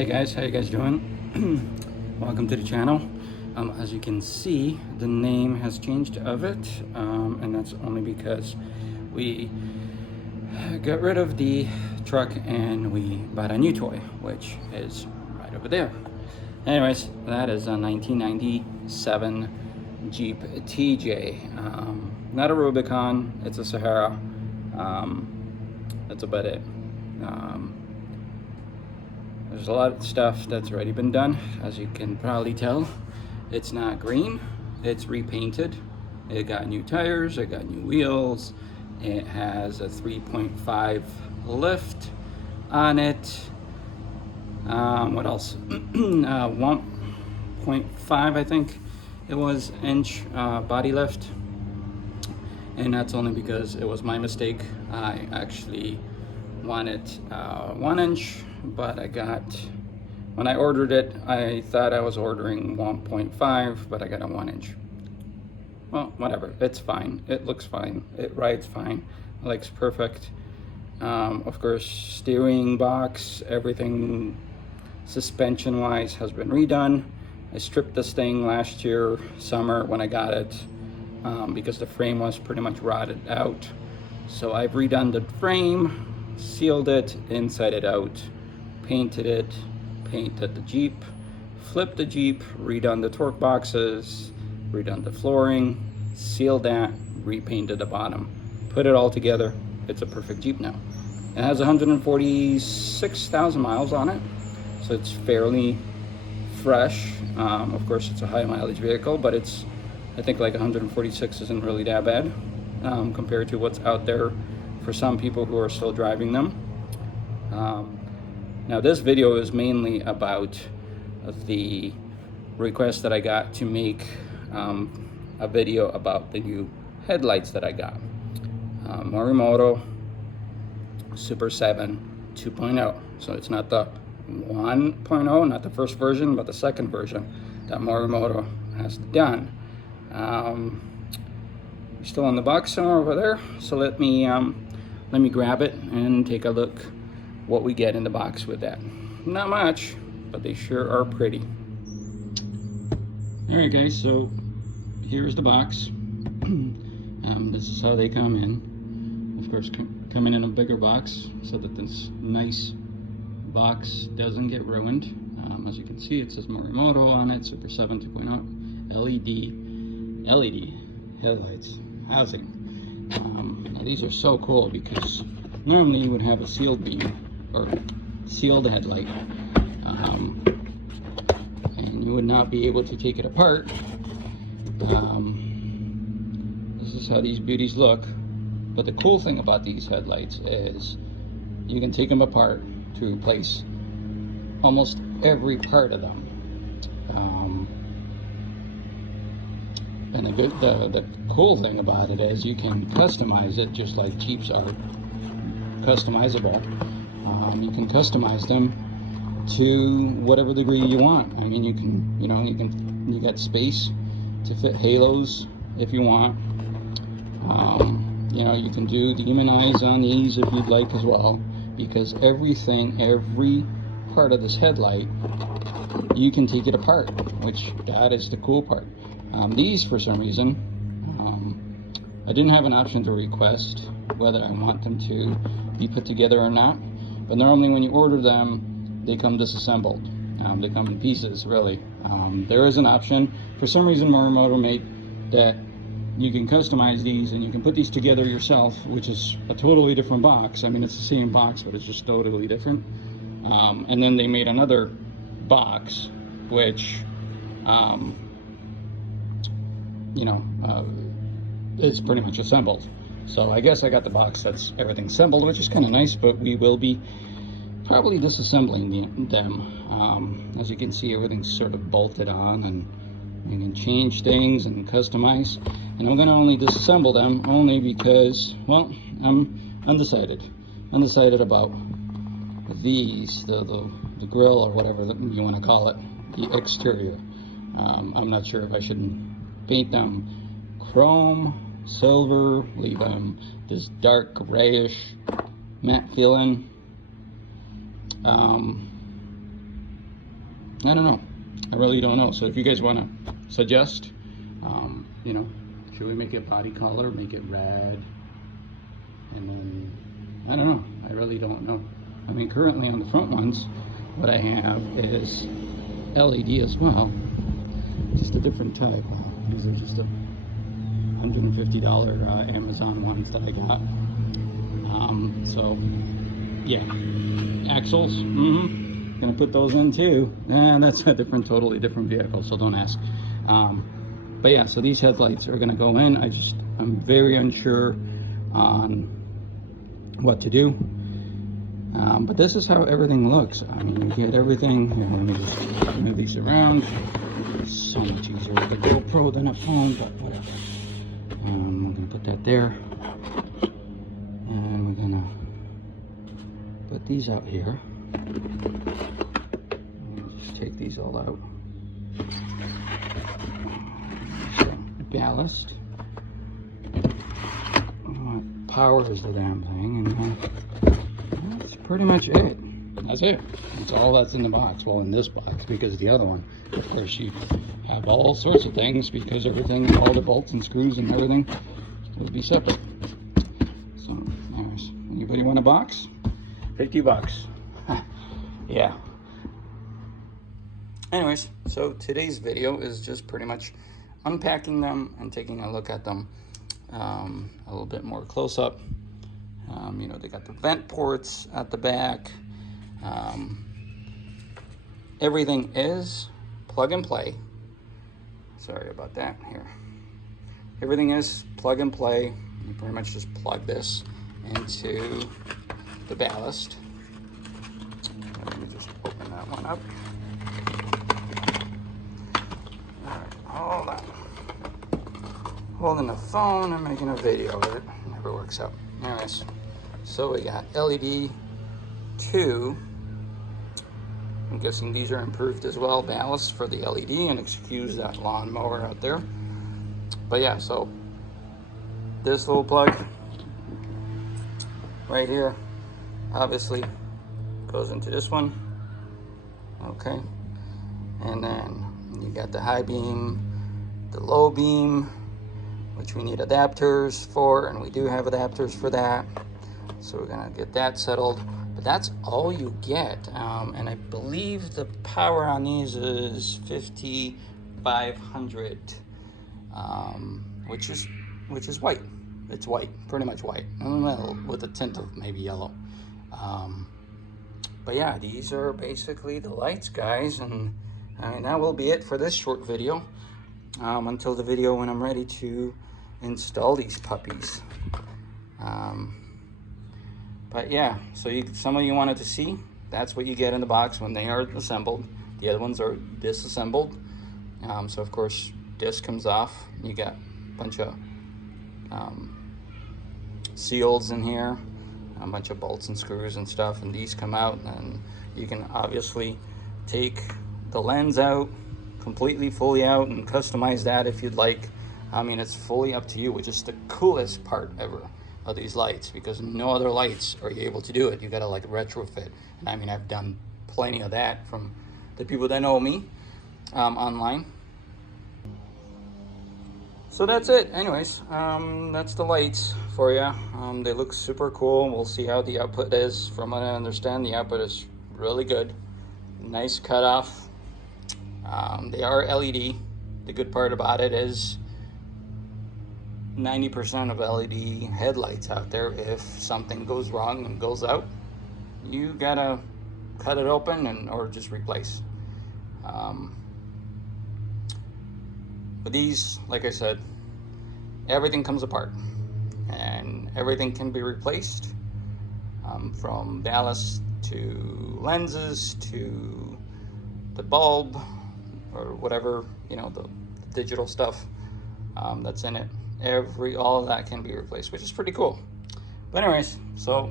Hey guys, how you guys doing? Welcome to the channel. As you can see, the name has changed of it, and that's only because we got rid of the truck and we bought a new toy, which is right over there. Anyways, that is a 1997 Jeep TJ. Not a Rubicon, it's a Sahara. That's about it. There's a lot of stuff that's already been done. As you can probably tell, it's not green, it's repainted. It got new tires, it got new wheels. It has a 3.5 lift on it. What else? 1.5, I think it was, inch body lift. And that's only because it was my mistake. I actually wanted 1 inch, but when I ordered it, I thought I was ordering 1.5, but I got a 1 inch. Well, whatever, it's fine. It looks fine. It rides fine. It looks perfect. Of course, steering box, everything suspension wise has been redone. I stripped this thing last year, summer, when I got it, because the frame was pretty much rotted out. So I've redone the frame, sealed it inside it out, painted it, painted the Jeep, flipped the Jeep, redone the torque boxes, redone the flooring, sealed that, repainted the bottom, put it all together. It's a perfect Jeep now. It has 146,000 miles on it, so it's fairly fresh. Of course, it's a high mileage vehicle, but it's, I think, like 146 isn't really that bad compared to what's out there for some people who are still driving them. Now this video is mainly about the request that I got to make a video about the new headlights that I got. Morimoto Super7 2.0. So it's not the 1.0, not the first version, but the second version that Morimoto has done. Still in the box somewhere over there, so let me grab it and take a look what we get in the box with that. Not much, but they sure are pretty. Alright guys, so here's the box. This is how they come in. Of course, coming in a bigger box so that this nice box doesn't get ruined. As you can see, it says Morimoto on it, Super7 2.0, LED headlights. Housing. Now these are so cool because normally you would have a sealed beam or sealed headlight, and you would not be able to take it apart. This is how these beauties look. But the cool thing about these headlights is you can take them apart to replace almost every part of them. And the cool thing about it is you can customize it just like Jeeps are customizable. You can customize them to whatever degree you want. I mean, you got space to fit halos if you want. You can do demon eyes on these if you'd like as well, because every part of this headlight, you can take it apart, which that is the cool part. These, for some reason, I didn't have an option to request whether I want them to be put together or not, but normally when you order them, they come disassembled. They come in pieces, really. There is an option. For some reason, Morimoto made that you can customize these and you can put these together yourself, which is a totally different box. I mean, it's the same box, but it's just totally different. And then they made another box, which is pretty much assembled. So I guess I got the box that's everything assembled, which is kind of nice, but we will be probably disassembling them. As you can see, everything's sort of bolted on, and you can change things and customize. And I'm going to only disassemble them only because, well, I'm undecided about these, the grill or whatever you want to call it, the exterior. I'm not sure if I should paint them chrome, silver, leave them this dark grayish matte feeling. I don't know. I really don't know. So if you guys want to suggest, you know, should we make it body color, make it red, and then I don't know. I really don't know. I mean, currently on the front ones, what I have is LED as well, just a different type. These are just a $150 Amazon ones that I got. So yeah, axles. Gonna put those in too. And that's a totally different vehicle, so don't ask. But yeah, so these headlights are gonna go in. I'm very unsure on what to do. But this is how everything looks. I mean, you get everything. Here, let me just move these around. It's so much easier with a GoPro than a phone, but whatever. We're gonna put that there. And we're gonna put these out here. Just take these all out. So, ballast. Power is the damn thing, and that's pretty much it. That's it. That's all that's in the box. Well, in this box, because the other one, of course, you have all sorts of things because everything, all the bolts and screws and everything would be separate. So, anyways, anybody want a box? $50. Yeah. Anyways, so today's video is just pretty much unpacking them and taking a look at them a little bit more close up. You know, they got the vent ports at the back. Everything is plug and play. Sorry about that here. Everything is plug and play. You pretty much just plug this into the ballast. Let me just open that one up. All right, hold on. Holding the phone and making a video of it. Never works out. Anyways, so we got LED 2. I'm guessing these are improved as well. Ballast for the LED, and excuse that lawnmower out there. But yeah, so this little plug right here obviously goes into this one. Okay, and then you got the high beam, the low beam, which we need adapters for, and we do have adapters for that. So we're gonna get that settled, but that's all you get. And I believe the power on these is 5500, which is white. It's white, pretty much white, with a tint of maybe yellow. But yeah, these are basically the lights, guys, and I mean, that will be it for this short video. Until the video when I'm ready to install these puppies. But yeah, so some of you wanted to see, that's what you get in the box when they are assembled. The other ones are disassembled. So of course, this comes off. You got a bunch of seals in here, a bunch of bolts and screws and stuff, and these come out, and you can obviously take the lens out, completely fully out, and customize that if you'd like. I mean, it's fully up to you, which is the coolest part ever of these lights, because no other lights are you able to do it. You gotta like retrofit, and I mean, I've done plenty of that from the people that know me online. So that's it. Anyways, that's the lights for you. They look super cool. We'll see how the output is. From what I understand, the output is really good. Nice cutoff. They are LED. The good part about it is 90% of LED headlights out there, if something goes wrong and goes out, you gotta cut it open or just replace. But these, like I said, everything comes apart and everything can be replaced, from ballast to lenses to the bulb or whatever, you know, the digital stuff that's in it. All of that can be replaced, which is pretty cool. But anyways, so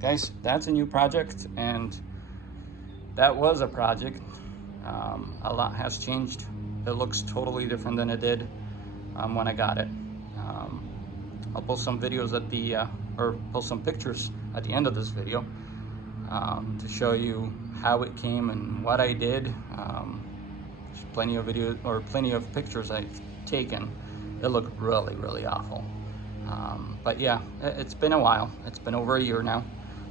guys, that's a new project, and that was a project. A lot has changed. It looks totally different than it did when I got it. I'll post some videos at the or post some pictures at the end of this video to show you how it came and what I did. There's plenty of video or plenty of pictures I've taken. It looked really, really awful. But yeah, it's been a while. It's been over a year now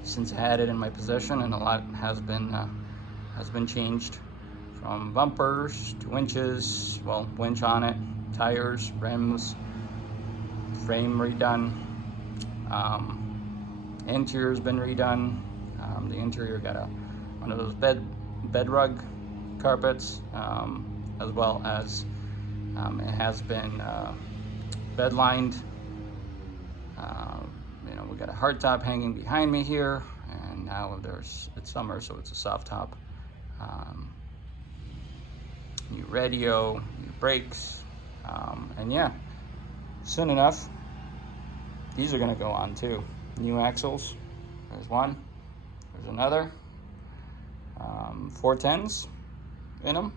since I had it in my possession, and a lot has been changed, from bumpers to winches, well, winch on it, tires, rims, frame redone. Interior's been redone. The interior got one of those bed rug carpets, as well as it has been bed lined. We got a hard top hanging behind me here, and now it's summer, so it's a soft top. New radio, new brakes, and yeah, soon enough these are gonna go on too. New axles, there's one, there's another, 410s in them,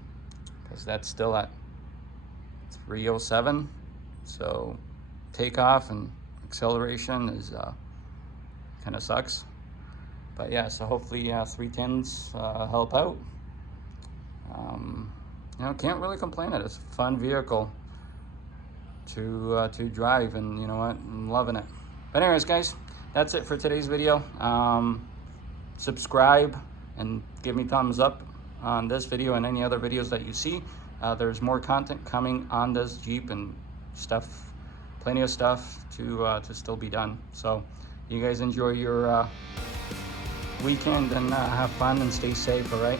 because that's still at 307, so takeoff and acceleration is kind of sucks. But yeah, so hopefully 310s help out. Can't really complain. It's a fun vehicle to drive, and you know what, I'm loving it. But anyways, guys, that's it for today's video. Subscribe and give me thumbs up on this video and any other videos that you see. There's more content coming on this Jeep and stuff, plenty of stuff to still be done. So you guys enjoy your weekend and have fun and stay safe, all right?